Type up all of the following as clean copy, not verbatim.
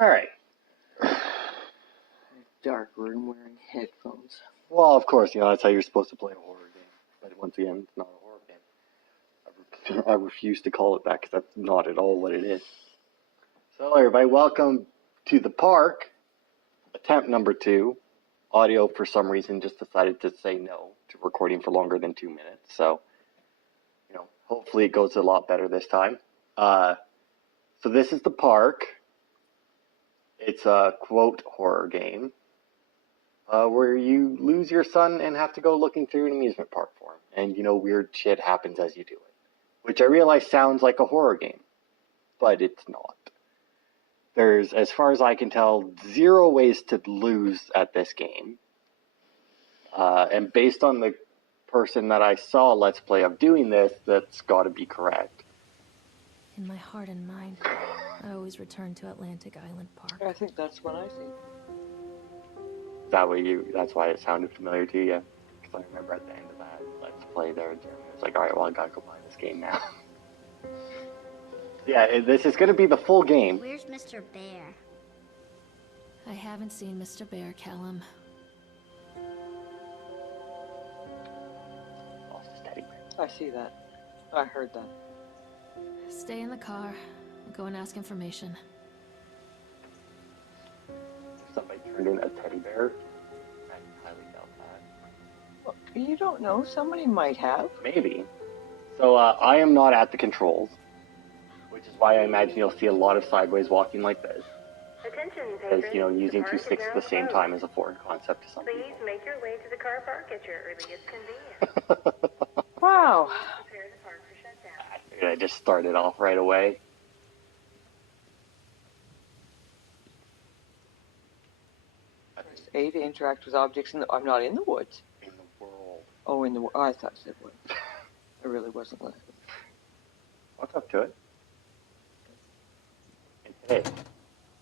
Alright. Dark room wearing headphones. Well, of course, that's how you're supposed to play a horror game. But once again, it's not a horror game. I refuse to call it that because that's not at all what it is. So, everybody, welcome to the park. Attempt number 2. Audio, for some reason, just decided to say no to recording for longer than 2 minutes. So, hopefully it goes a lot better this time. So this is the park. It's a, quote, horror game. Where you lose your son and have to go looking through an amusement park for him. And, weird shit happens as you do it. Which I realize sounds like a horror game. But it's not. There's, as far as I can tell, 0 ways to lose at this game. And based on the person that I saw Let's Play of doing this, that's got to be correct. In my heart and mind, I always return to Atlantic Island Park. I think that's what I think. That's why it sounded familiar to you? Because I remember at the end of that Let's Play there, Jeremy was like, alright, well, I gotta go buy this game now. Yeah, this is gonna be the full game. Where's Mr. Bear? I haven't seen Mr. Bear, Callum. Lost his teddy bear. I see that. I heard that. Stay in the car. I'll go and ask information. Somebody turned in a teddy bear. I highly doubt that. Well, you don't know. Somebody might have. Maybe. So, I am not at the controls, which is why I imagine you'll see a lot of sideways walking like this. Attention, Because, patrons. using The two park sticks is at the now same closed. time is a foreign concept to some Please people. make your way to the car park at your earliest convenience. Wow. Prepare the park for shutdown. I figured I just started off right away. A, to interact with objects in the... I'm not in the woods. In the world. Oh, in the woods. Oh, I thought you said woods. I really wasn't listening. What's up to it? Hey.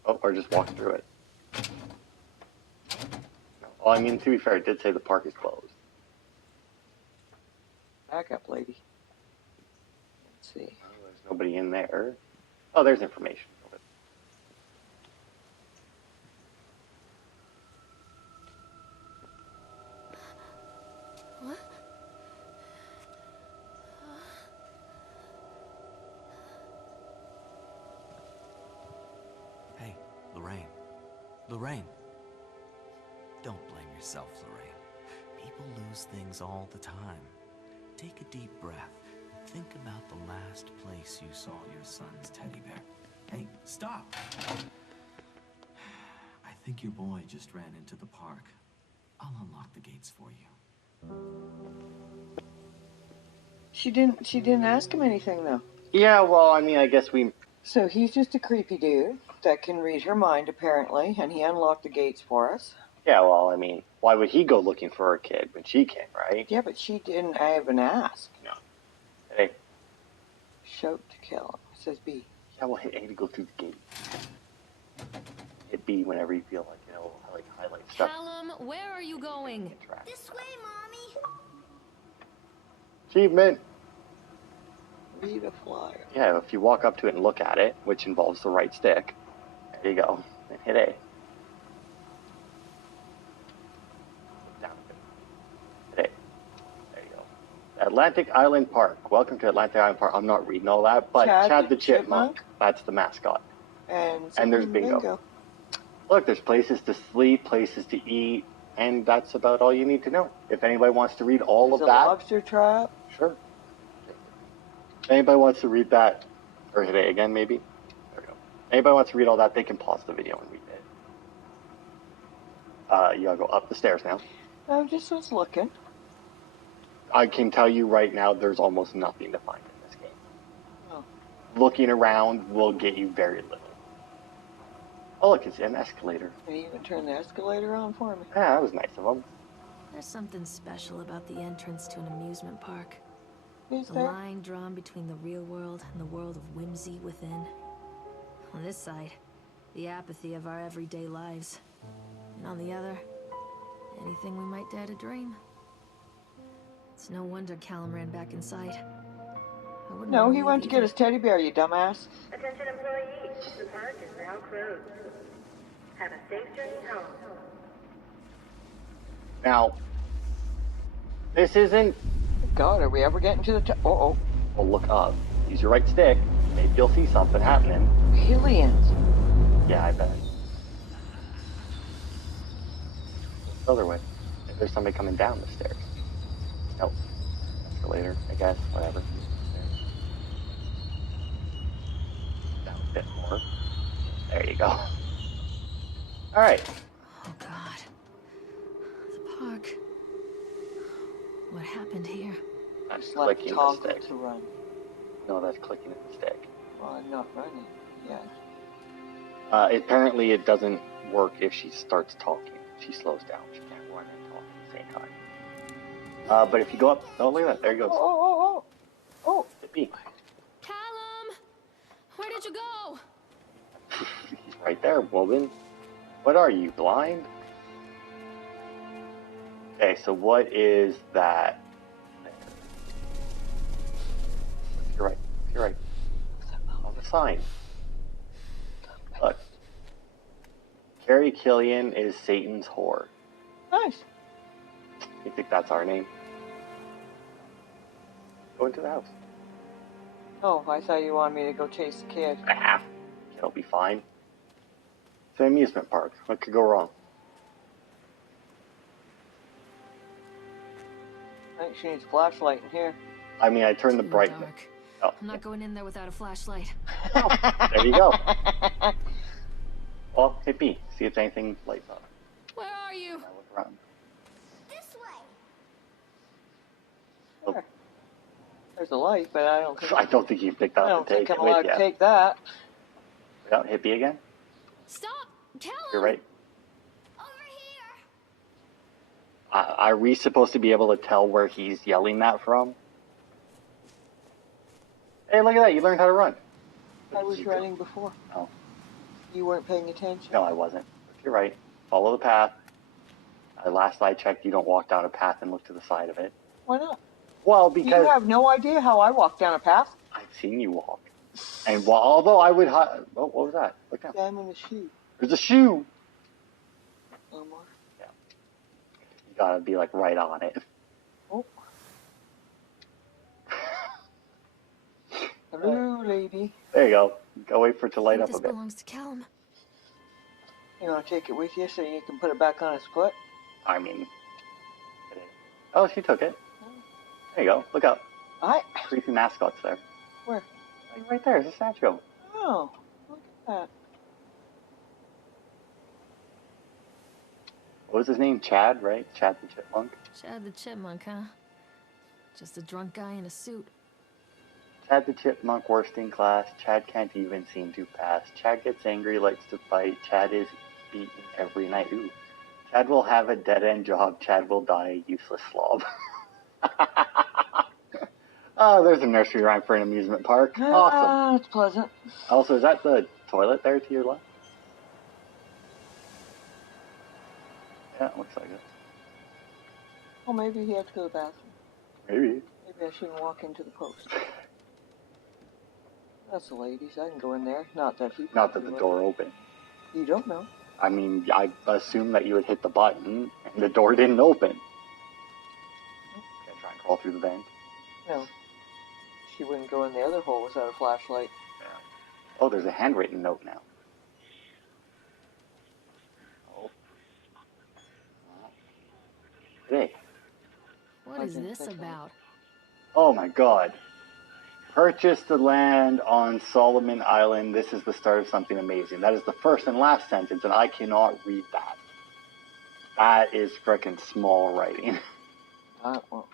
Oh, or just walk through it. No. Well, I mean, to be fair, it did say the park is closed. Back up, lady. Let's see. Oh, there's nobody in there. Oh, there's information. What? Hey, Lorraine. Don't blame yourself, Lorraine. People lose things all the time. Take a deep breath and think about the last place you saw your son's teddy bear. Hey, stop! I think your boy just ran into the park. I'll unlock the gates for you. She didn't ask him anything, though. Yeah, well, I mean, I guess we... So he's just a creepy dude that can read her mind, apparently, and he unlocked the gates for us. Yeah, well, I mean, why would he go looking for a kid when she can, right? Yeah, but she didn't even ask. No. Hey. Shout to kill him, says B. Yeah, well, hit A to go through the gate. Hit B whenever you feel like, highlight stuff. Callum, where are you going? Interact. This way, Mommy. Achievement! Read a flyer. Yeah, if you walk up to it and look at it, which involves the right stick, there you go. And hit A. Down. Hit A. There you go. Atlantic Island Park. Welcome to Atlantic Island Park. I'm not reading all that, but Chad the Chipmunk, that's the mascot. And there's bingo. Look, there's places to sleep, places to eat, and that's about all you need to know. If anybody wants to read all There's of a that, lobster trap. sure. If anybody wants to read that, or hit A again, maybe. There we go. Anybody wants to read all that, they can pause the video and read it. You gotta go up the stairs now. I just was looking. I can tell you right now, there's almost nothing to find in this game. Oh. Looking around will get you very little. Oh, look, it's an escalator. They even turned the escalator on for me. Ah, that was nice of them. There's something special about the entrance to an amusement park. Is The there? line drawn between the real world and the world of whimsy within. On this side, the apathy of our everyday lives. And on the other, anything we might dare to dream. It's no wonder Callum ran back inside. I wouldn't No, wanna he leave went to get either. his teddy bear, you dumbass. Attention employees. The park is now closed. Have a safe journey home. Now, this isn't. God, are we ever getting to the oh, Well, look up. Use your right stick. Maybe you'll see something happening. aliens. Yeah, I bet. The other way. Maybe there's somebody coming down the stairs. Nope. Escalator, I guess. Whatever. Down a bit more. There you go. Alright. Oh, God. The park. What happened here? I'm Just let clicking the toggle stick. to run. No, that's clicking the stick. Well, I'm not running. Yeah. Apparently it doesn't work if she starts talking. She slows down. She can't run and talk at the same time. But if you go up... Oh, look at that. There he goes. Oh. Hit me. Callum! Where did you go? He's right there, woman. What are you, blind? Okay, so what is that? You're right. You're right. On the sign. Look. Carrie Killian is Satan's whore. Nice. You think that's our name? Go into the house. Oh, I thought you wanted me to go chase the kid. Ah, it'll be fine. It's an amusement park. What could go wrong? I think she needs a flashlight in here. I mean, I turned the Too brightness. dark. Oh, I'm not going in there without a flashlight. there you go. Well, hit B. See if anything lights up. Where are you? I look around. This way. There. There's a light, but I don't think I don't think you picked I up don't the take think it I'm allowed with to you. take that. Yeah, hit B again. Stop! Callum! You're right. Over here. Are we supposed to be able to tell where he's yelling that from? Hey, look at that. You learned how to run. I was running before. Oh. You weren't paying attention. No, I wasn't. You're right. Follow the path. Last I checked, you don't walk down a path and look to the side of it. Why not? Well, because You have no idea how I walk down a path. I've seen you walk. And well, although I would... Oh, what was that? Look down. I'm in a shoe. There's a shoe. Omar. You gotta be, like, right on it. Oh. Hello, lady. There you go. Go wait for it to light up This a bit. belongs to Callum. You want to take it with you so you can put it back on his foot? I mean... Oh, she took it. There you go. Look up. I. Creepy mascot's there. Where? Right there. There's a statue. Oh, look at that. What was his name? Chad, right? Chad the Chipmunk? Chad the Chipmunk, huh? Just a drunk guy in a suit. Chad the Chipmunk, worst in class. Chad can't even seem to pass. Chad gets angry, likes to fight. Chad is beaten every night. Ooh. Chad will have a dead-end job. Chad will die a useless slob. Oh, there's a nursery rhyme for an amusement park. Awesome. It's pleasant. Also, is that the toilet there to your left? Yeah, it looks like it. Oh, maybe he had to go to the bathroom. Maybe. Maybe I shouldn't walk into the post. That's the ladies. I can go in there. Not that he. Not that the door opened. You don't know. I mean, I assumed that you would hit the button and the door didn't open. Gonna try and crawl through the vent. No. She wouldn't go in the other hole without a flashlight. Yeah. Oh, there's a handwritten note now. Oh. Hey. What is this about? Oh my god. Purchase the land on Solomon Island. This is the start of something amazing. That is the first and last sentence, and I cannot read that. That is frickin' small writing. Well,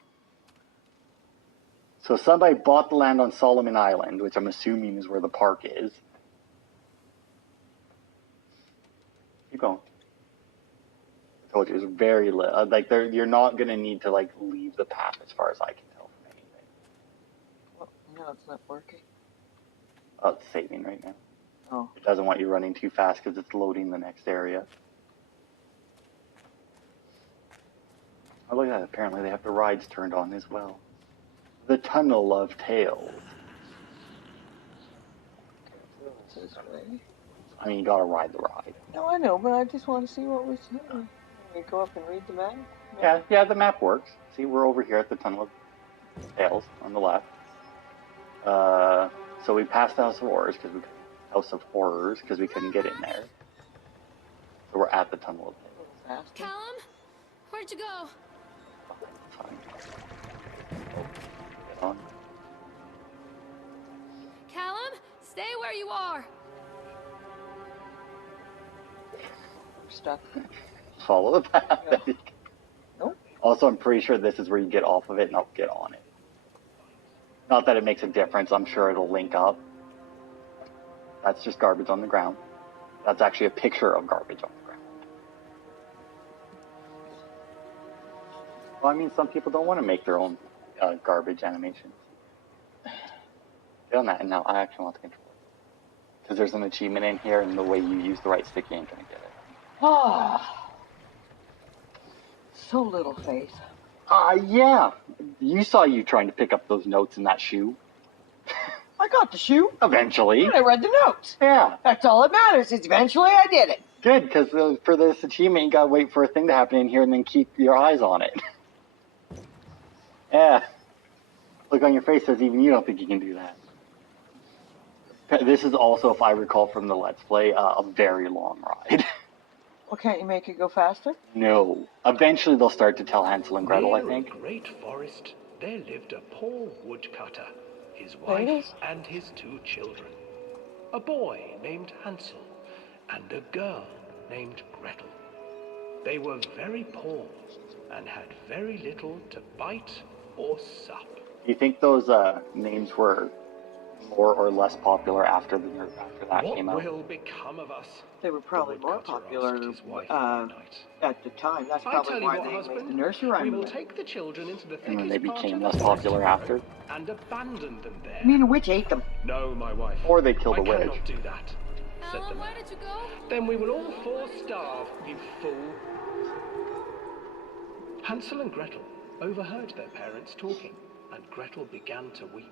So somebody bought the land on Solomon Island, which I'm assuming is where the park is. Keep going. I told you, it's very little. Like, you're not going to need to, like, leave the path as far as I can tell from anything. well, no, it's not working. Oh, it's saving right now. Oh. It doesn't want you running too fast because it's loading the next area. Oh, look at that. Apparently they have the rides turned on as well. The Tunnel of Tales. this way. I mean, you gotta ride the ride. No, I know, but I just want to see what was here. We go up and read the map. Yeah, the map works. See, we're over here at the Tunnel of Tales on the left. So we passed the House of Horrors because we couldn't get in there. So we're at the Tunnel of Tales. Faster. Callum, where'd you go? Fine. Get on. Callum, stay where you are. Stuck. Follow the path. Yeah. Nope. Also, I'm pretty sure this is where you get off of it and not get on it. Not that it makes a difference. I'm sure it'll link up. That's just garbage on the ground. That's actually a picture of garbage on the ground. Well, I mean, some people don't want to make their own garbage animations. Get on that, and now I actually want the controller. Because there's an achievement in here, and the way you use the right stick, you ain't gonna get it. Ah. So little faith. Yeah. You saw you trying to pick up those notes in that shoe. I got the shoe. Eventually. And I read the notes. Yeah. That's all that matters. Is eventually I did it. Good, because for this achievement, you gotta wait for a thing to happen in here and then keep your eyes on it. Yeah. Look on your face says even you don't think you can do that. This is also, if I recall from the Let's Play, a very long ride. Well, can't you make it go faster? No. Eventually they'll start to tell Hansel and Gretel, I Near think. a great forest, there lived a poor woodcutter, his There it wife is. and his 2 children. A boy named Hansel and a girl named Gretel. They were very poor and had very little to bite or sup. Do you think those names were more or less popular after that What came out? will become of us? They were probably The more woodcutter popular asked his wife one night. at the time. That's I probably tell you why what, they made husband, the nursery we rhyme. will with it. take the children into the And then they thickest part became of the less forest popular tomorrow after? and abandon them there. I mean, a witch ate them. No, my wife. Or they killed a I witch. cannot do that, said the Callum, where man. did you go? Then we will all 4 starve, you fool. Hansel and Gretel overheard their parents talking, and Gretel began to weep.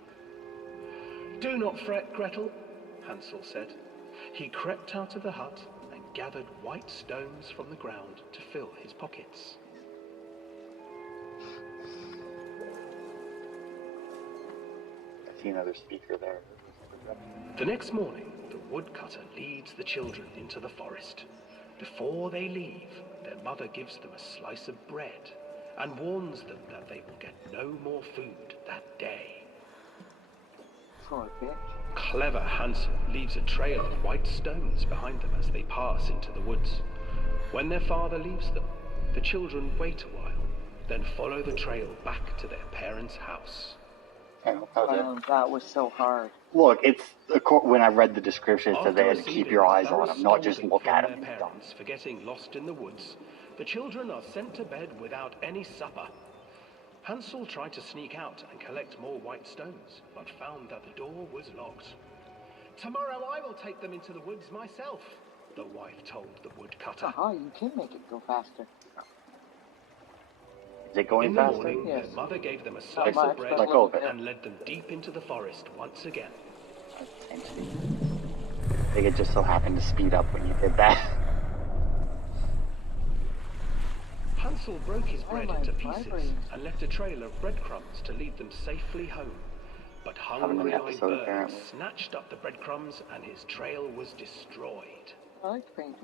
Do not fret, Gretel, Hansel said. He crept out of the hut and gathered white stones from the ground to fill his pockets. I see another speaker there. The next morning, the woodcutter leads the children into the forest. Before they leave, their mother gives them a slice of bread and warns them that they will get no more food that day. Poor bitch. Clever Hansel leaves a trail of white stones behind them as they pass into the woods. When their father leaves them, the children wait a while, then follow the trail back to their parents' house. That was so hard. Look, when I read the description, it said they had to keep your eyes on them, not just look at them. Their parents for getting lost in the woods, the children are sent to bed without any supper. Hansel tried to sneak out and collect more white stones, but found that the door was locked. Tomorrow I will take them into the woods myself, the wife told the woodcutter. You can make it go faster. Is it going In the faster? morning, Yes. their mother gave them a slice much, of bread but Let go of it. and led them deep into the forest once again. I think it just so happened to speed up when you did that. Hansel broke his bread my into pieces vibrating. and left a trail of breadcrumbs to lead them safely home. But Having an hungry-eyed episode, birds apparently. snatched up the breadcrumbs and his trail was destroyed. I like the painting.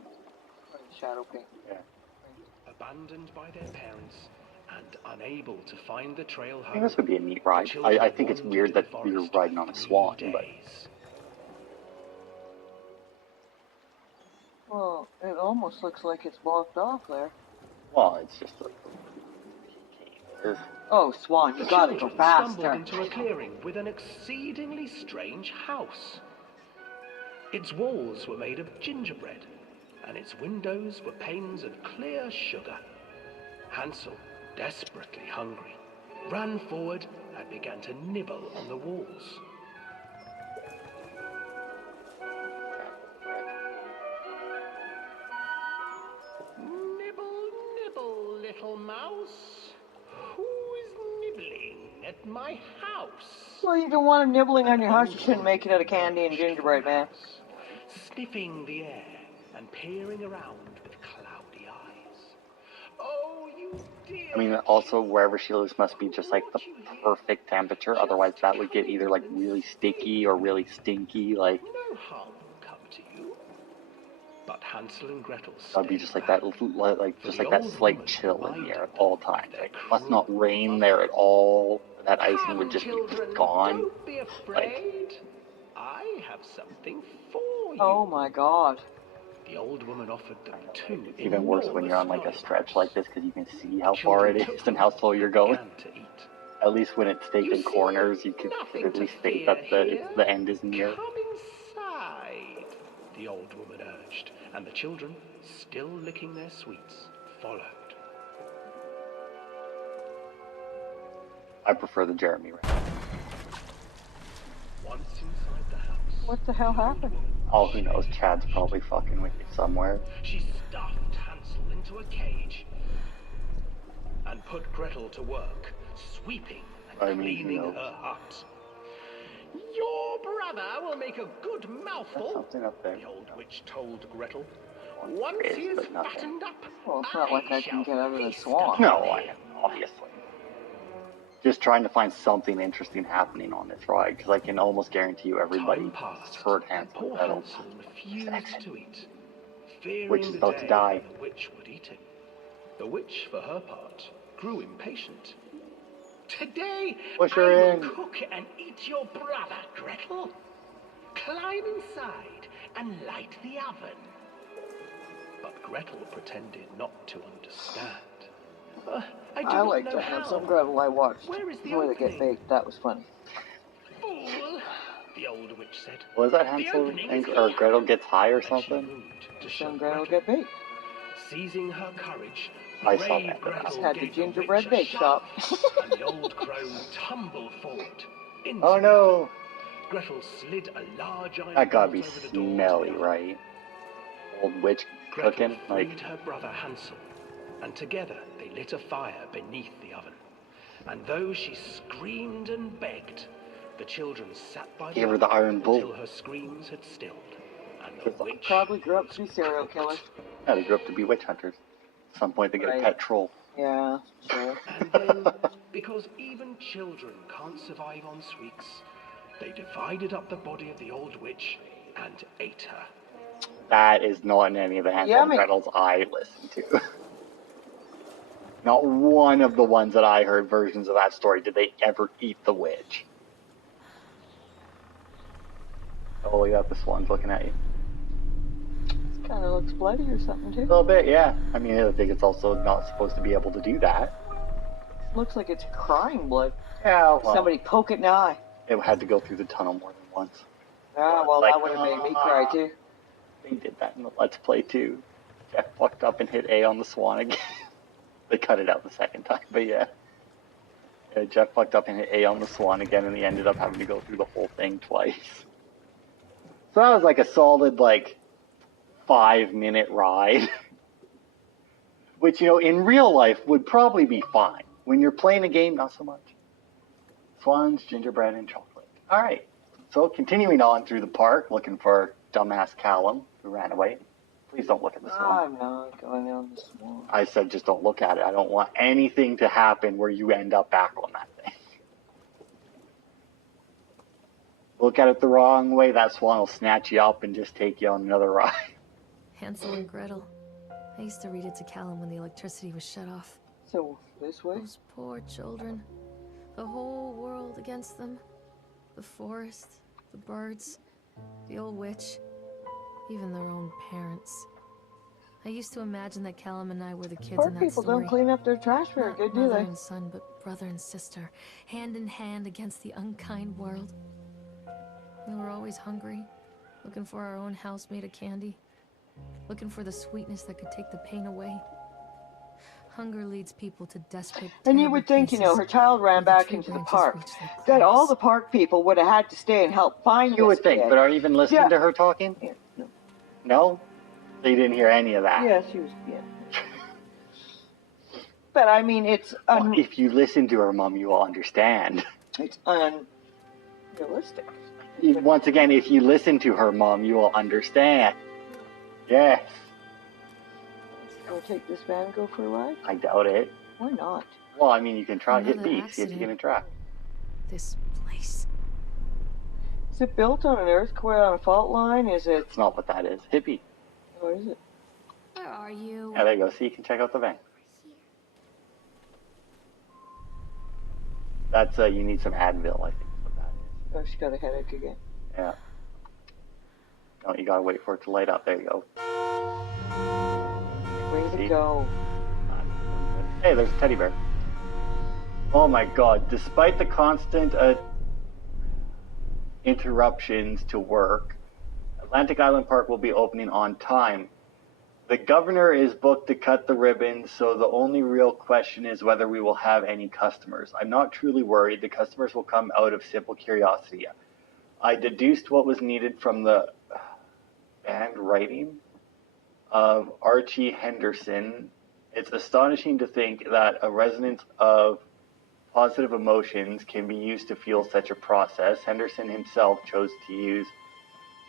Or the shadow paint. Yeah. Abandoned by their parents and unable to find the trail I think home. this would be a neat ride. the I children think it's wandered weird in that the we were forest riding on a for 3 swan, but days. Well, it almost looks like it's blocked off there. well, it's just a. Oh, Swan, you The gotta go children faster. stumbled into a clearing with an exceedingly strange house. Its walls were made of gingerbread, and its windows were panes of clear sugar. Hansel, desperately hungry, ran forward and began to nibble on the walls. Nibble, nibble, little mouse. Who is nibbling at my house? Well, you don't want him nibbling on your house. You shouldn't make it out of candy and gingerbread, man. sniffing the air and peering around with cloudy eyes. Oh, you dear. I mean, also wherever she lives must be just like the perfect temperature. Otherwise, that would get either like really sticky or really stinky. Like No harm will come to you. But Hansel and Gretel that'd be stayed just like back, that, like for just the like that old slight woman chill in the reminded air at them all of times. their Like it must not cruel rain mother. there at all. That icing would Come, just be children, gone. don't be afraid. I have something for you. Oh my god. The old woman offered them two It's even worse when you're on like a enormous stretch like this because you can see The how far it children is took and how slow you're and going. began to eat. At least when it's taken You see, corners, you could nothing vividly to state fear that here. the end is near. Come inside, the old woman urged, and the children, still licking their sweets, followed. I prefer the Jeremy Renner. Once inside the house, What the hell happened? Oh, who knows? Chad's probably fucking with you somewhere. she stuffed Hansel into a cage and put Gretel to work, sweeping I and mean, who cleaning knows? her hut. Your brother will make a good There's mouthful, something up there. the old witch told Gretel. One Once phrase, he is but nothing. fattened up, Well, it's not like I can shall get out of the feast swamp. No, upon I him. am, obviously. Just trying to find something interesting happening on this ride, because I can almost guarantee you everybody Time passed, has heard and Hansel poor and Gretel. Hansel refused to eat, fearing Witch is the about day to die. when the witch would eat him. The witch, for her part, grew impatient. Today, Push I her will in. cook and eat your brother, Gretel. Climb inside and light the oven. But Gretel pretended not to understand. I do I not liked know the how. Hansel and Gretel I watched Where is the where they get opening? baked. That was funny. Fool, the old witch said. Was that The Hansel opening and is or here. Gretel gets high or And she something? moved to Hansel show and Gretel Gretel. get baked. Seizing her courage, I saw brave that. Gretel Just had the gave gingerbread witch a bake shop. shove, and the old crow tumbled forward. Into Oh the no! oven. Gretel slid a large iron That gotta bolt be over the door to smelly, the oven. right? Old witch Gretel cooking, like freed her brother Hansel, and together they lit a fire beneath the oven. And though she screamed and begged, the children sat by Gave her the oven iron until bolt. her screams had stilled, and the witch Probably grew up was to be serial cooked. killers. yeah, they grew up to be witch hunters. At some point, they get Right. a pet troll. Yeah, sure. And then, because even children can't survive on sweets, they divided up the body of the old witch and ate her. That is not in any of the Hansel Yummy. and Gretel's I listened to. Not one of the ones that I heard versions of that story did they ever eat the witch. Oh, yeah, the swan's looking at you. Kind of looks bloody or something A too. little bit, yeah. I mean, I think it's also not supposed to be able to do that. Looks like it's crying blood. Yeah, well, Somebody poke it in the eye. it had to go through the tunnel more than once. Ah, well, Like, that would have made me cry too. They did that in the Let's Play too. Jeff fucked up and hit A on the swan again. They cut it out the second time, but yeah. Jeff fucked up and hit A on the swan again, and he ended up having to go through the whole thing twice. So that was like a solid, 5-minute ride. Which, in real life would probably be fine. When you're playing a game, not so much. Swans, gingerbread, and chocolate. Alright. So, continuing on through the park, looking for dumbass Callum, who ran away. Please don't look at the swan. I'm not going on the swamp. I said just don't look at it. I don't want anything to happen where you end up back on that thing. Look at it the wrong way, that swan will snatch you up and just take you on another ride. Hansel and Gretel. I used to read it to Callum when the electricity was shut off. So, this way? Those poor children. The whole world against them. The forest, the birds, the old witch, even their own parents. I used to imagine that Callum and I were the kids Poor in that people story. don't clean up their trash very Not good, do mother they? and son, but brother and sister, hand in hand against the unkind world. We were always hungry, looking for our own house made of candy, looking for the sweetness that could take the pain away. Hunger leads people to desperate, And you terrible would think, places her child where ran the back tree into the branches park. reach their That all claws. the park people would have had to stay and help find You this would think, kid. but are you even listening Yeah. to her talking? Yeah, no. No? So you didn't hear any of that? Yeah, she was, yeah. But I mean, it's Well, if you listen to her, Mom, you will understand. it's unrealistic. Once again, if you listen to her, Mom, you will understand. Yes. Go take this van and go for a ride? I doubt it. Why not? Well, I mean, you can try hit Another B, see if you accident. get a track. This place. Is it built on an earthquake on a fault line? Is it? It's not what that is. Hit B. What is it? Where are you? Yeah, there you go. See, you can check out the van. That's, you need some Advil, I think is what that is. Oh, she got a headache again. Yeah. No, you gotta wait for it to light up. There you go. Way See? to go. Hey, there's a teddy bear. Oh my god, despite the constant interruptions to work, Atlantic Island Park will be opening on time. The governor is booked to cut the ribbon, so the only real question is whether we will have any customers. I'm not truly worried. The customers will come out of simple curiosity. I deduced what was needed from the handwriting of Archie Henderson. It's astonishing to think that a resonance of positive emotions can be used to fuel such a process. Henderson himself chose to use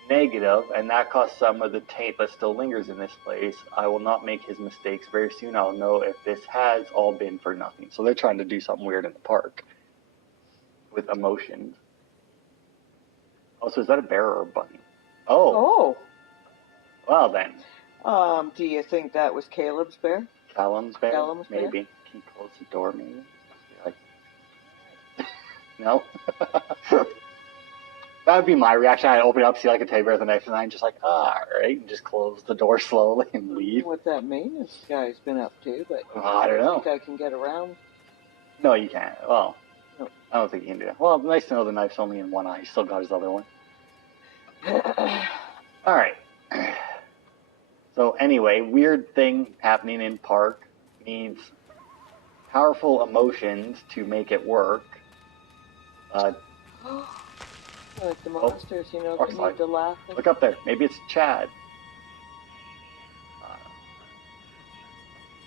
negative, and that caused some of the taint that still lingers in this place. I will not make his mistakes. Very soon I'll know if this has all been for nothing. So they're trying to do something weird in the park with emotions. Also, is that a bear or a bunny? Oh, Oh. well then. Do you think that was Caleb's bear? Callum's bear? Callum's bear? Maybe. Can you close the door, maybe? Like... No? That would be my reaction. I'd open it up, see like a teddy bear with a knife, and I'm just like, alright, and just close the door slowly and I don't know leave. what that maintenance guy's been up to, but I don't know. think I can get around. No, you can't. Well, No. I don't think you can do that. Well, nice to know the knife's only in one eye. He's still got his other one. Alright. So anyway, weird thing happening in park needs powerful emotions to make it work. Like the monsters, you know, Rock they slide. need to laugh. Look up there. Maybe it's Chad.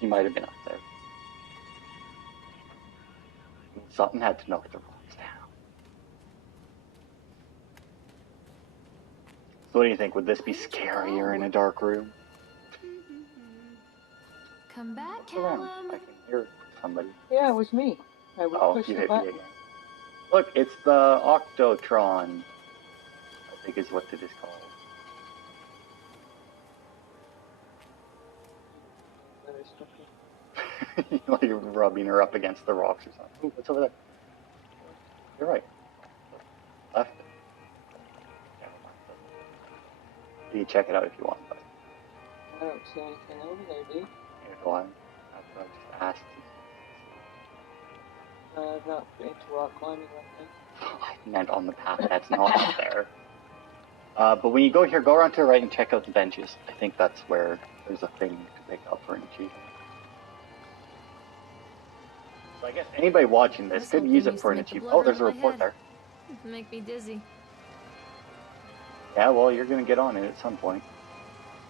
He might have been up there. Something had to knock the rocks down. So what do you think? Would this be scarier in a dark room? Come back, Look around. Callum. I can hear somebody. Yeah, it was me. I Oh, pushed you the hit me button. again. Look, it's the Octotron. I think is what it is called. Like rubbing her up against the rocks or something. Ooh, what's over there? You're right. Left. Never mind. You can check it out if you want, but I don't see anything over there, dude. here, go on. That's what I just asked you. I've not into rock climbing right I meant on the path. That's not up there. But when you go here, go around to the right and check out the benches. I think that's where there's a thing to pick up for an achievement. So I guess anybody watching this This could whole use thing it used for to an make the achievement. blood Oh, there's a run in my report head. there. Make me dizzy. Yeah, well, you're gonna get on it at some point.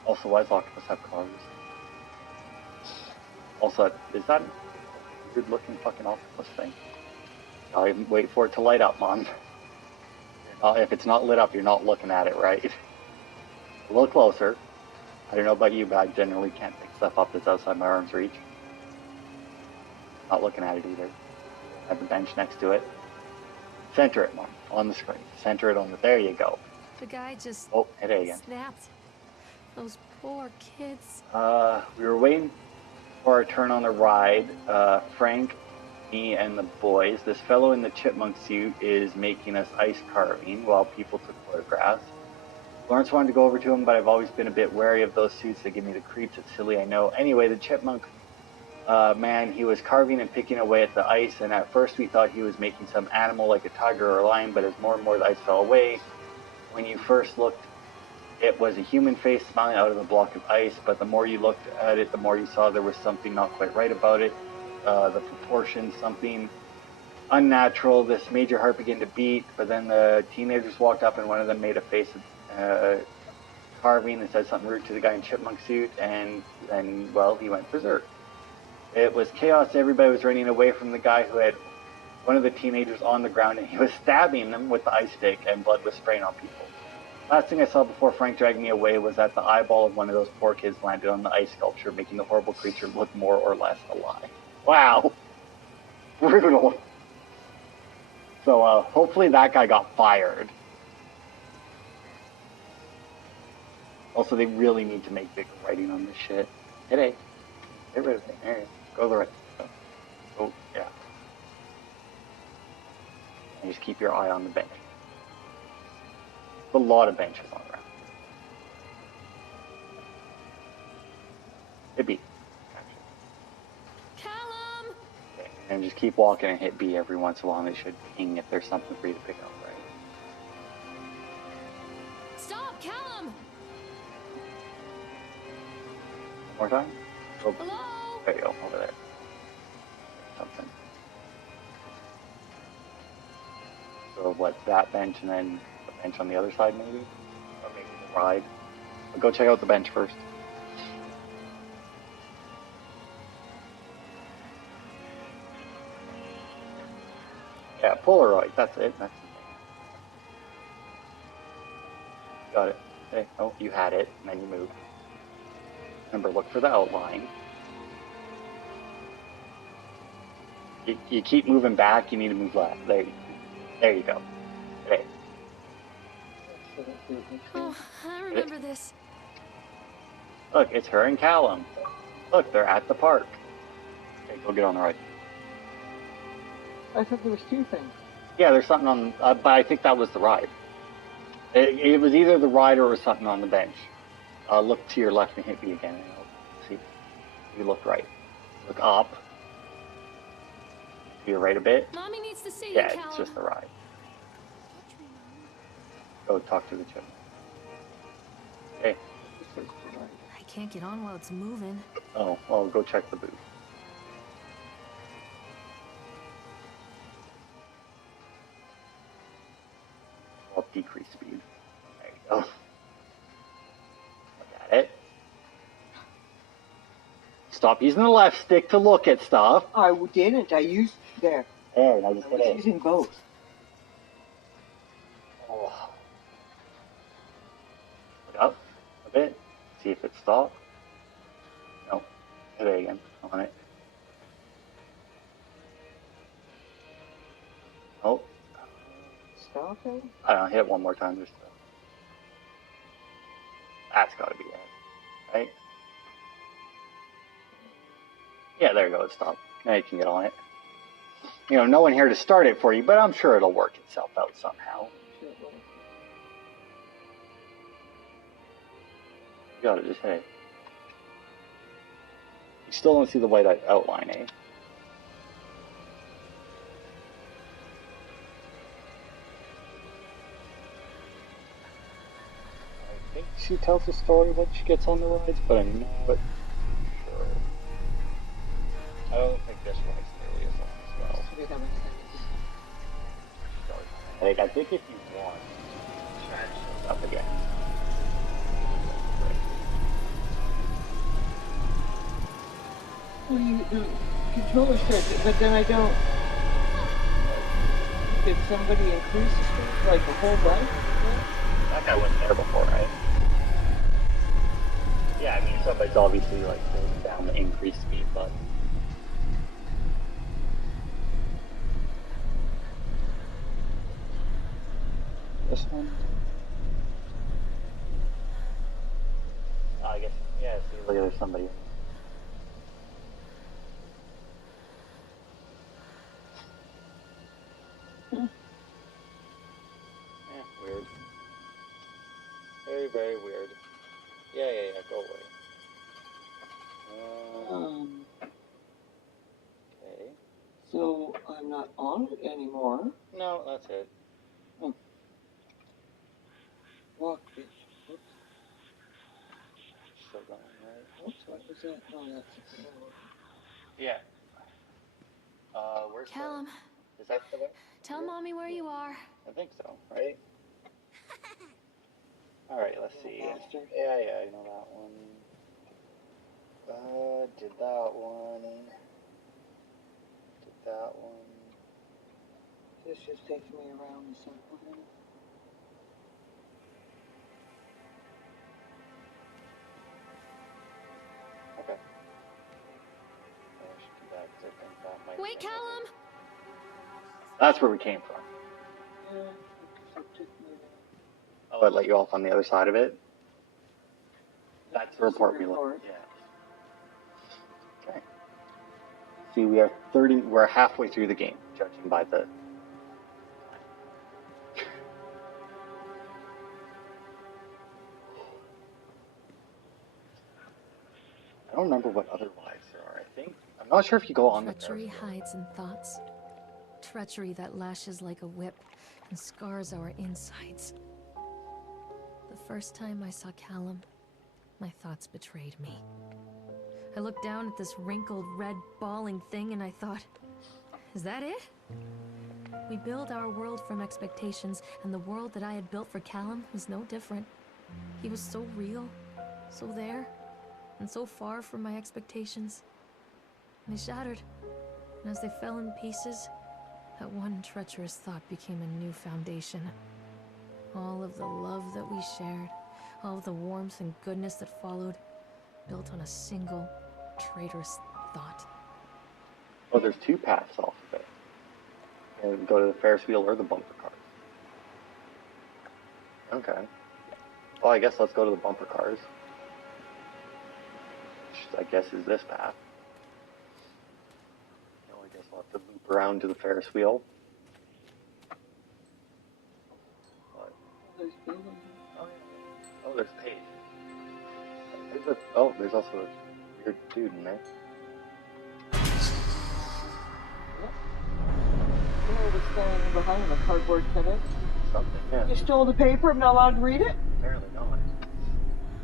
Also, why does octopus have cars? Also, is that a good-looking fucking octopus thing? I'll even wait for it to light up, Mom. If it's not lit up, you're not looking at it right. A little closer. I don't know about you, but I generally can't pick stuff up that's outside my arm's reach. Not looking at it either. I have the bench next to it. Center it, Mom, on the screen. Center it on the... There you go. The guy just Oh, hit it again. snapped. Those poor kids. We were waiting for our turn on the ride. Frank, me, and the boys. This fellow in the chipmunk suit is making us ice carving while people took photographs. Lawrence wanted to go over to him, but I've always been a bit wary of those suits. They give me the creeps. It's silly, I know. Anyway, the chipmunk man, he was carving and picking away at the ice, and at first we thought he was making some animal like a tiger or a lion, but as more and more the ice fell away, when you first looked, it was a human face smiling out of the block of ice, but the more you looked at it, the more you saw there was something not quite right about it. The proportions, something unnatural. This made your heart begin to beat, but then the teenagers walked up and one of them made a face of carving and said something rude to the guy in chipmunk suit, and then, well, he went berserk. It was chaos. Everybody was running away from the guy who had one of the teenagers on the ground, and he was stabbing them with the ice stick, and blood was spraying on people. Last thing I saw before Frank dragged me away was that the eyeball of one of those poor kids landed on the ice sculpture, making the horrible creature look more or less alive. Wow. Brutal. So hopefully that guy got fired. Also, they really need to make bigger writing on this shit. Hit A. Get rid of it. There you go. Go to the right. Oh, yeah. And just keep your eye on the bench. There's a lot of benches on the ground. Hit B. Callum! Okay. And just keep walking and hit B every once in a while, and they should ping if there's something for you to pick up, right? Stop, Callum! One more time? Oh, Hello? there you go, over there. Something. So what, that bench and then the bench on the other side maybe? Or maybe the ride. But go check out the bench first. Yeah, Polaroid, that's it. That's the thing. Got it. Okay. Oh, you had it, and then you moved. Remember, look for the outline. You keep moving back, you need to move left. There you go. Okay. Oh, I remember this. Look, it's her and Callum. Look, they're at the park. Okay, go get on the ride. I thought there was two things. Yeah, there's something on, but I think that was the ride. It was either the ride or it was something on the bench. Look to your left and hit me again. And I'll see. You look right. Look up. To your right a bit. Mommy needs to see Yeah, you, Callum. it's just the ride. Go talk to the chip. Hey. I can't get on while it's moving. Oh, well, go check the booth. I'll decrease speed. There you go. Look at it. Stop using the left stick to look at stuff. I didn't. I used there. There, now just I hit was it. using both. Oh. Look up a bit. See if it stops. No. Hit it again. On it. Oh. Stop it. I don't know. Hit it one more time. Just. That's got to be it, right? Yeah, there you go. It stopped. Now you can get on it. You know, no one here to start it for you, but I'm sure it'll work itself out somehow. You got it. Just hit it. You still don't see the white outline, eh? I think she tells the story when she gets on the rides, but I'm not sure. I don't think this ride's nearly as long as well. We haven't Like, I think if you want, try to show up again. Well, the controller starts it, but then I don't. Did somebody increase the speed, like a whole bunch? That guy wasn't there before, right? Yeah, I mean, somebody's obviously, like, holding down the increased speed button. This one? Oh, I guess, yeah, see, look, there's somebody. Yeah, weird. Very, very weird. Yeah, go away. Okay. So I'm not on it anymore. No, that's it. Walk it. Oops. Still going, right? Oops, what was that? Oh, that's. Yeah. Where's Callum, the... Is that the way? tell Mommy where you are. I think so, right? Alright, let's see. Bastard. Yeah, I know that one. Did that one. Did that one. This just takes me around the circle here. Okay. I should do that 'cause I think that might Wait, be- Callum! That's where we came from. Yeah, it took me around. Oh, I let you off on the other side of it? That's the report we report. looked. Yeah. Okay. See, we're halfway through the game, judging by the. I don't remember what other lives there are. I'm not sure if you go on the Treachery hides in thoughts. Treachery that lashes like a whip and scars our insides. The first time I saw Callum, my thoughts betrayed me. I looked down at this wrinkled, red, bawling thing and I thought, is that it? We build our world from expectations, and the world that I had built for Callum was no different. He was so real, so there, and so far from my expectations. And they shattered, and as they fell in pieces, that one treacherous thought became a new foundation. All of the love that we shared, all of the warmth and goodness that followed, built on a single, traitorous thought. Oh, there's two paths off of it. And go to the Ferris wheel or the bumper cars. Okay. Well, I guess let's go to the bumper cars. Which I guess is this path. I guess we'll have to loop around to the Ferris wheel. What? There's buildings. Oh, yeah. Oh, there's Paige. There's also a weird dude in there. Was standing behind him, a cardboard cutout. Something, yeah. You stole the paper, I'm not allowed to read it? Apparently not.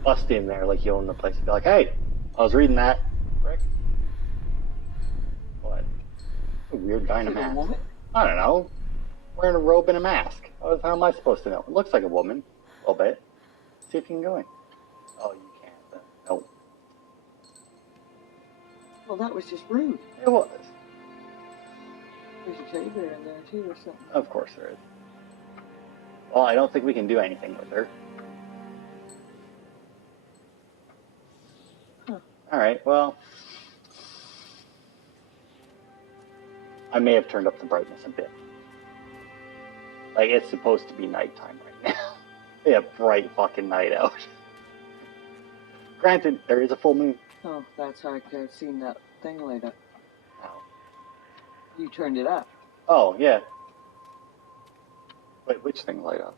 Bust in there like you own the place and be like, hey, I was reading that. Rick? What? A weird guy in a Is it a mask. woman? I don't know. Wearing a robe and a mask. How am I supposed to know? It looks like a woman. A little bit. See if you can go in. Oh, you can't. Nope. Well, that was just rude. It was. There's a teddy bear in there, too, or something. Of course there is. Well, I don't think we can do anything with her. Huh. Alright, well. I may have turned up the brightness a bit. Like, it's supposed to be nighttime right now. Yeah, bright fucking night out. Granted, there is a full moon. Oh, that's how I've seen that thing light up. Oh. You turned it up. Oh, yeah. Wait, which thing light up?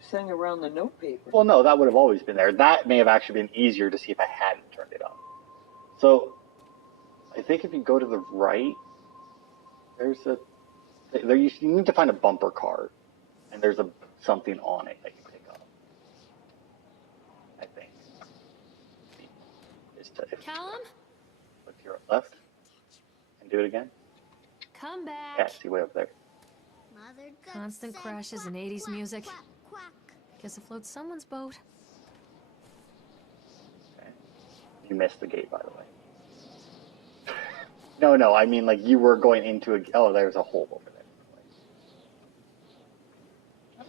Sang around the note paper. Well, no, that would have always been there. That may have actually been easier to see if I hadn't turned it on. So, I think if you go to the right, you need to find a bumper car, and there's something on it that you pick up. I think. Callum? Look to your left, and do it again. Come back. Yeah, see way up there. Mother Duck Constant said crashes quack, and 80s quack, music. quack, quack. Guess it floats someone's boat. Okay. You missed the gate, by the way. No, I mean like you were going into a. Oh, there's a hole over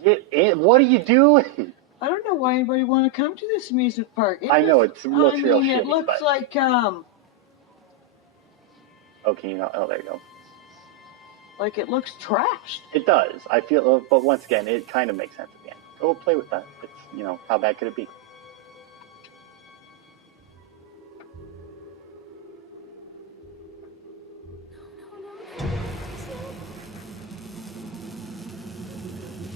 there. What are you doing? I don't know why anybody want to come to this amusement park. I know, it looks real it shitty, looks but- like, Oh, can you not? Oh, there you go. like it looks trashed. It does. I feel, but once again, it kind of makes sense at the end. Go play with that. It's, how bad could it be?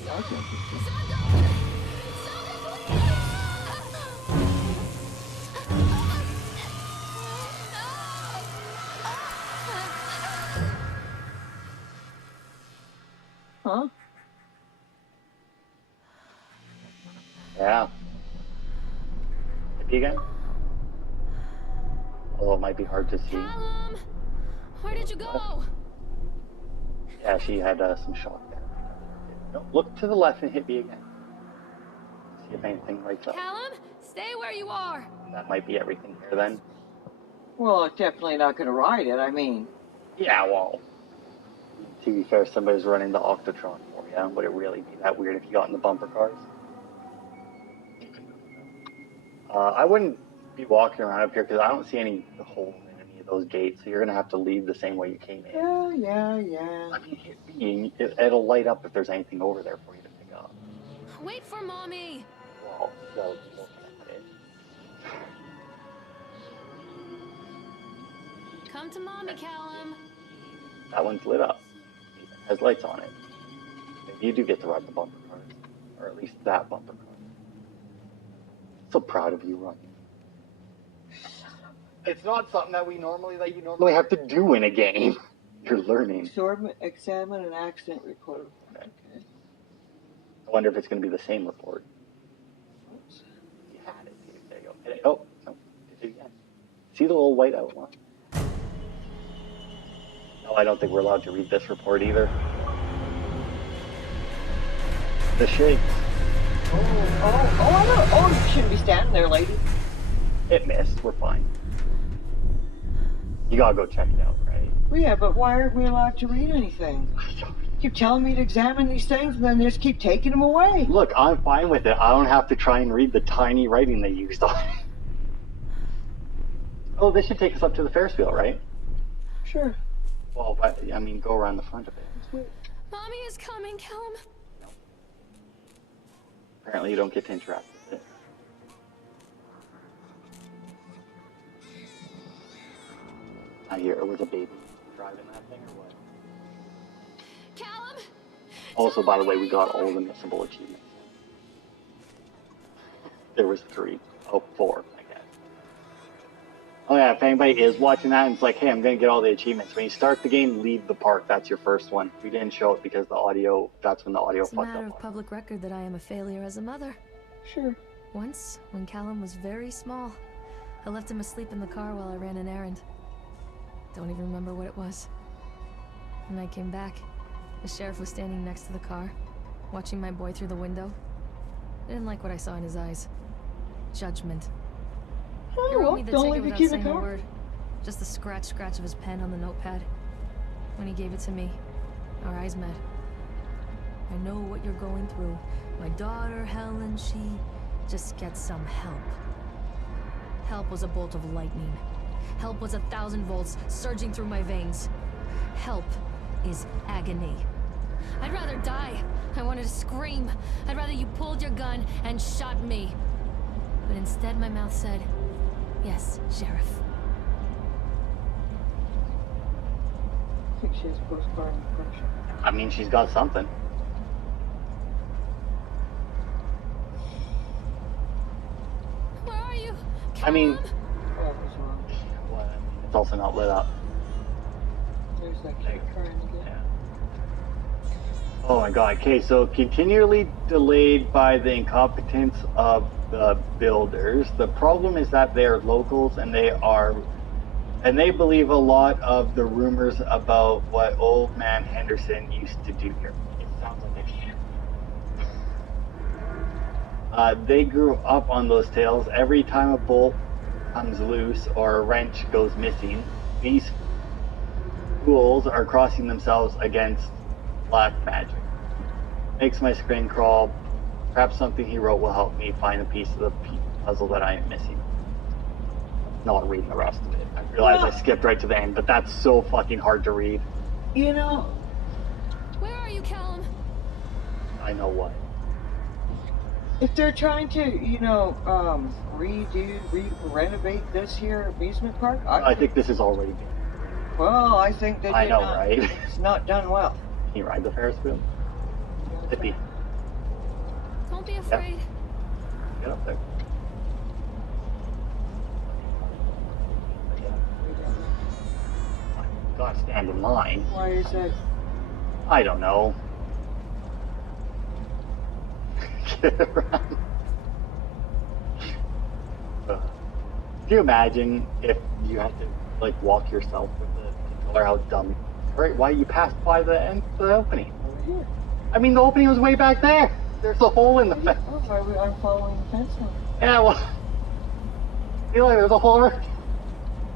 That's interesting. Huh? Yeah. Maybe again? Although it might be hard to see. Callum! Where did you go? Yeah, she had some shock there. No, look to the left and hit me again. See if anything lights up. Callum, stay where you are. That might be everything here then. Well, it's definitely not going to ride it, I mean. Yeah, well. To be fair, somebody's running the Octotron for you. Would it really be that weird if you got in the bumper cars? I wouldn't be walking around up here because I don't see any holes in any of those gates, so you're gonna have to leave the same way you came in. Yeah. I mean, it'll light up if there's anything over there for you to pick up. Wait for Mommy! Well, they'll look at it. Come to Mommy, Callum! That one's lit up. It has lights on it. Maybe you do get to ride the bumper cars. Or at least that bumper car. So proud of you, Ron. It's not something that you normally have to do in a game. You're learning. Examine an accident report. Okay. I wonder if it's going to be the same report. Oops. You had it. There you go. Hit it. Oh, no. Did it again. See the little white outline? No, I don't think we're allowed to read this report either. The shakes. Oh, you shouldn't be standing there, lady. It missed. We're fine. You gotta go check it out, right? Well, yeah, but why aren't we allowed to read anything? Keep telling me to examine these things, and then they just keep taking them away. Look, I'm fine with it. I don't have to try and read the tiny writing they used on it. Oh, this should take us up to the Ferris wheel, right? Sure. Well, I mean, go around the front of it. Mommy is coming, Callum. Apparently you don't get to interact with it. I hear it was a baby driving that thing or what? Callum! Also, by the way, we got all the missable achievements. There was 3. Oh, 4, I guess. Oh yeah, if anybody is watching that and it's like, hey, I'm gonna get all the achievements. When you start the game, leave the park. That's your first one. We didn't show it because the audio, that's when the audio It's a fucked matter up. of public record that I am a failure as a mother. Sure. Once, when Callum was very small, I left him asleep in the car while I ran an errand. Don't even remember what it was. When I came back, the sheriff was standing next to the car, watching my boy through the window. I didn't like what I saw in his eyes. Judgment. He wrote me the don't ticket leave your without key in saying the a car. word. Just the scratch of his pen on the notepad. When he gave it to me, our eyes met. I know what you're going through. My daughter, Helen, she just gets some help. Help was a bolt of lightning. Help was 1,000 volts surging through my veins. Help is agony. I'd rather die. I wanted to scream. I'd rather you pulled your gun and shot me. But instead my mouth said, yes, Sheriff. I think she has postpartum depression. I mean, she's got something. Where are you? I mean, Callum? Oh, what's wrong? well, it's also not lit up. There's that kid crying again. Oh my god, okay, so continually delayed by the incompetence of the builders. The problem is that they are locals and they believe a lot of the rumors about what old man Henderson used to do here. It sounds like a shit. They grew up on those tales. Every time a bolt comes loose or a wrench goes missing, these fools are crossing themselves against black magic. Makes my screen crawl. Perhaps something he wrote will help me find a piece of the puzzle that I am missing. Not reading the rest of it. I realize I skipped right to the end, but that's so fucking hard to read. You know, Where are you, Callum? I know what. if they're trying to, renovate this here amusement park, I think this is already done. well, I think they I did know, not, right? it's not done well. Can you ride the Ferris wheel? Zippy. Don't be afraid. Get up there. Gotta stand in line. Why is that? I don't know. Get around. Can you imagine if you had to walk yourself with the controller? How dumb. Right? Why you passed by the end of the opening? Over here. I mean, the opening was way back there. There's a hole in the fence. Oh, I'm following the fence line. Yeah, well, see, look, there's a hole right.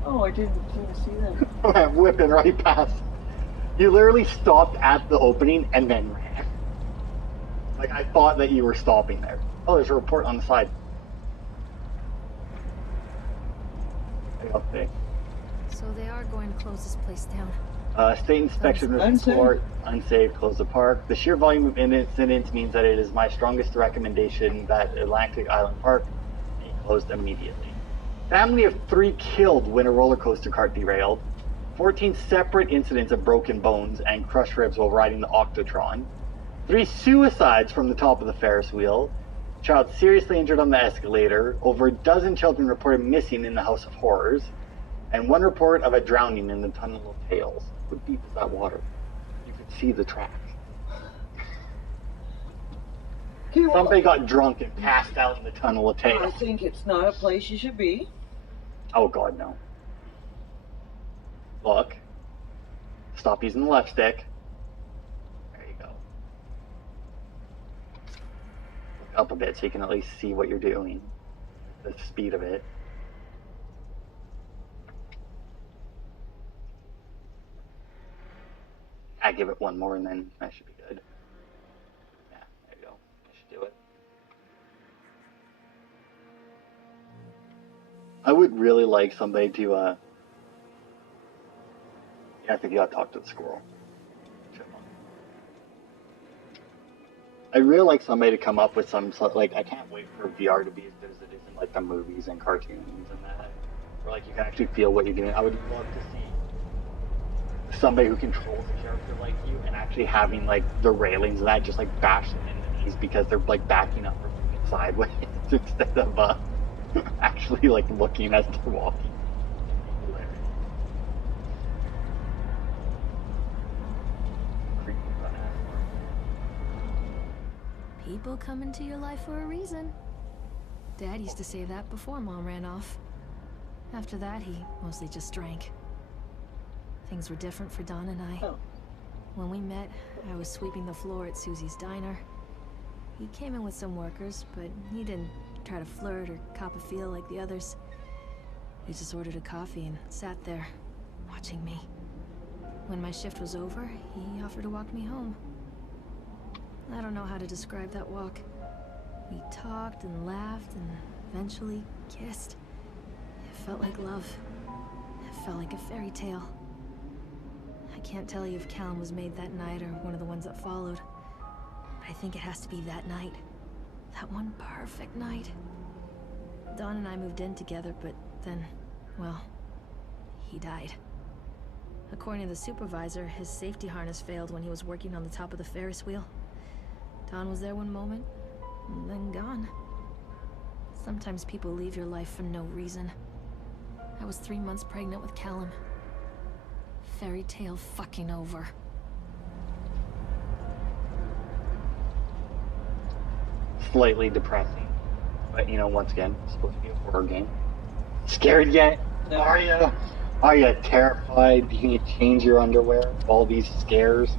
Oh, I didn't see that. I'm whipping right past. You literally stopped at the opening and then ran. Like, I thought that you were stopping there. Oh, there's a report on the side. Okay. So they are going to close this place down. State inspection report, unsafe, close the park. The sheer volume of incidents means that it is my strongest recommendation that Atlantic Island Park be closed immediately. Family of 3 killed when a roller coaster cart derailed. 14 separate incidents of broken bones and crushed ribs while riding the Octotron. 3 suicides from the top of the Ferris wheel. Child seriously injured on the escalator. Over a dozen children reported missing in the House of Horrors. And 1 report of a drowning in the Tunnel of Tales. How deep is that water? You could see the tracks. Somebody got drunk and passed out in the Tunnel of Tales. I think it's not a place you should be. Oh god, no. Look. Stop using the left stick. There you go. Look up a bit so you can at least see what you're doing. The speed of it. I give it 1 more and then that should be good. Yeah, there you go. I should do it. I would really like somebody to, yeah, I think you gotta talk to the squirrel. I'd really like somebody to come up with some, like, I can't wait for VR to be as good as it is in, like, the movies and cartoons and that. Where, like, you can actually feel what you're doing. I would love to see somebody who controls a character like you and actually having like the railings and that just like bash them in the knees because they're like backing up or moving sideways instead of actually like looking as they're walking. People come into your life for a reason. Dad used to say that before Mom ran off. After that, he mostly just drank. Things were different for Don and I. When we met, I was sweeping the floor at Susie's diner. He came in with some workers, but he didn't try to flirt or cop a feel like the others. He just ordered a coffee and sat there, watching me. When my shift was over, he offered to walk me home. I don't know how to describe that walk. We talked and laughed and eventually kissed. It felt like love. It felt like a fairy tale. I can't tell you if Callum was made that night or one of the ones that followed. But I think it has to be that night. That one perfect night. Dawn and I moved in together, but then, well, he died. According to the supervisor, his safety harness failed when he was working on the top of the Ferris wheel. Dawn was there one moment, and then gone. Sometimes people leave your life for no reason. I was 3 months pregnant with Callum. Fairy tale fucking over. Slightly depressing. But, you know, once again, it's supposed to be a horror game. Scared yet? No. Are you? Are you terrified? Do you need to change your underwear? All these scares?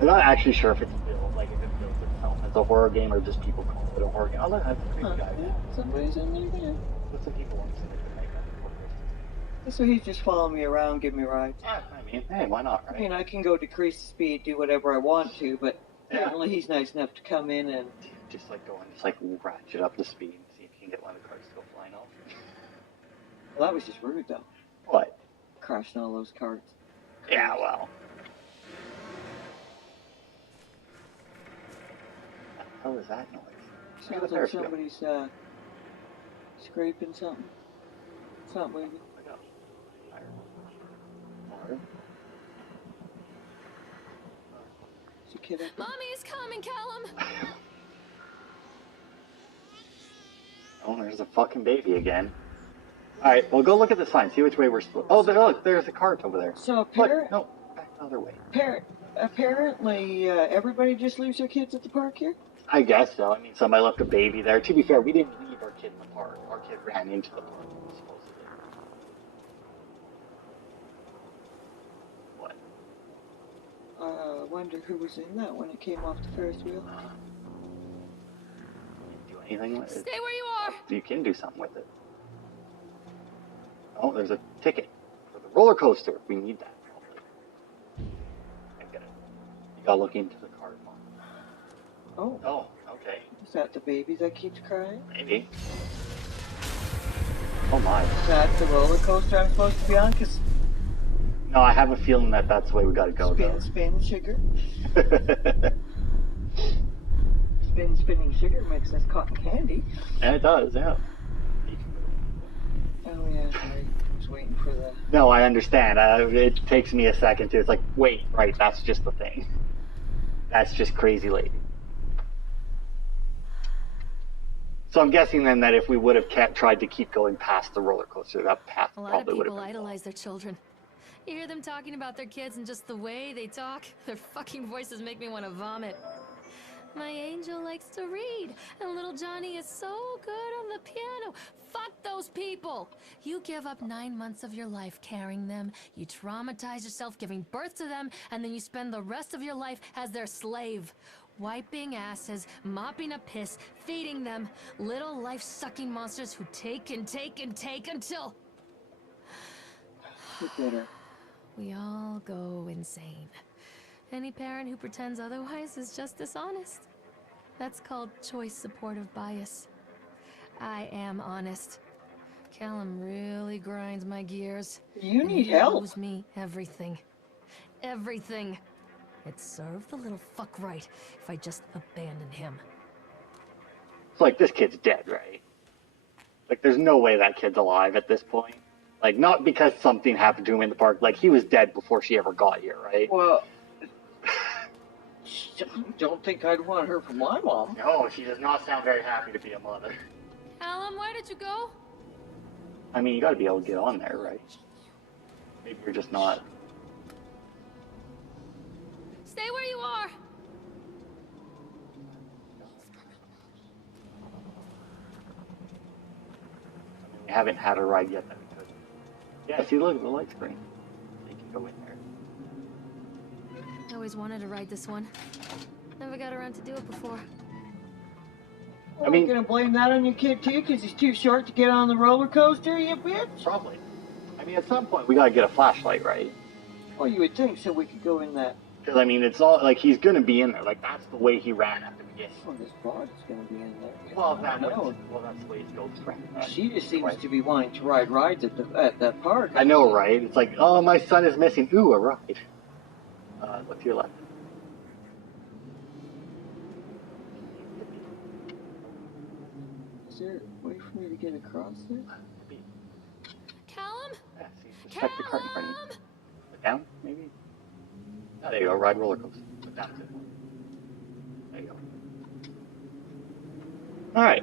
I'm not actually sure if it's billed, like if it bills itself as a horror game or just people call it a horror game. Oh look, that's a creepy guy. Yeah, somebody's in there. What's the people want to say they make that horror? So he's just following me around, giving me rides. Yeah, I mean, hey, why not, right? I mean, I can go decrease the speed, do whatever I want to, but Yeah. apparently he's nice enough to come in and... Just like go and just like ratchet up the speed and see if you can get one of the cars to go flying off. Well, that was just rude, though. What? Crashing all those carts. Yeah, well. What the hell is that noise? Sounds like somebody's, scraping something. It's not moving. Is a kid up there? Mommy's coming, Callum! Oh, there's a fucking baby again. Alright, well go look at the sign, see which way we're supposed. Oh, look, there's a cart over there. So Look, no, back the other way. apparently, everybody just leaves their kids at the park here? I guess so. I mean, somebody left a baby there. To be fair, we didn't leave our kid in the park. Our kid ran into the park. Supposedly. What? I wonder who was in that when it came off the Ferris wheel. Do anything with it? Stay where you are! You can do something with it. Oh, there's a ticket for the roller coaster. We need that. I get it. You gotta look into the card, Mom. Oh, Oh, okay. is that the baby that keeps crying? Maybe. Oh my. Is that the roller coaster I'm supposed to be on? 'Cause No, I have a feeling that that's the way we gotta go, though. spin, sugar. Spinning sugar makes us cotton candy. And it does, yeah. Oh yeah, sorry. I was waiting for the... No, I understand. It takes me a second too. It's like, wait, right, that's just the thing. That's just Crazy Lady. So I'm guessing then that if we would have tried to keep going past the roller coaster, that path A lot of probably would people have been idolize their children. You hear them talking about their kids and just the way they talk, their fucking voices make me want to vomit. My angel likes to read, and little Johnny is so good on the piano. Fuck those people! You give up 9 months of your life carrying them, you traumatize yourself giving birth to them, and then you spend the rest of your life as their slave. Wiping asses, mopping up piss, feeding them. Little life-sucking monsters who take and take and take until... Get better. we all go insane. Any parent who pretends otherwise is just dishonest. That's called choice supportive bias. I am honest. Callum really grinds my gears. You and need he help. owes me everything. Everything. It'd serve the little fuck right if I just abandoned him. It's like, this kid's dead, right? Like, there's no way that kid's alive at this point. Like, not because something happened to him in the park. Like, he was dead before she ever got here, right? Well, don't think I'd want her for my mom. No, she does not sound very happy to be a mother. Callum, where did you go? I mean, you gotta be able to get on there, right? Maybe you're just not. Stay where you are! We haven't had a ride yet that we could. Yeah, see, look, the light's green. You can go in there. I always wanted to ride this one. Never got around to do it before. I mean, gonna blame that on your kid too, because he's too short to get on the roller coaster, you bitch? Probably. I mean, at some point, we gotta get a flashlight, right? Well, you would think so we could go in that. Because, I mean, it's all, like, he's gonna be in there. Like, that's the way he ran at the beginning. Well, this body's gonna be in there. Well, I don't know. that's the way his ghost ran. She just seems to be wanting to ride rides at that park. I know, right? It's like, oh, my son is missing. Ooh, a ride. Look to your left. Is there a way for me to get across there? Callum? Yeah, see, just check the cart in front of you. Look down, maybe? Oh, there you go, ride roller coaster. Look down to it. There you go. Alright.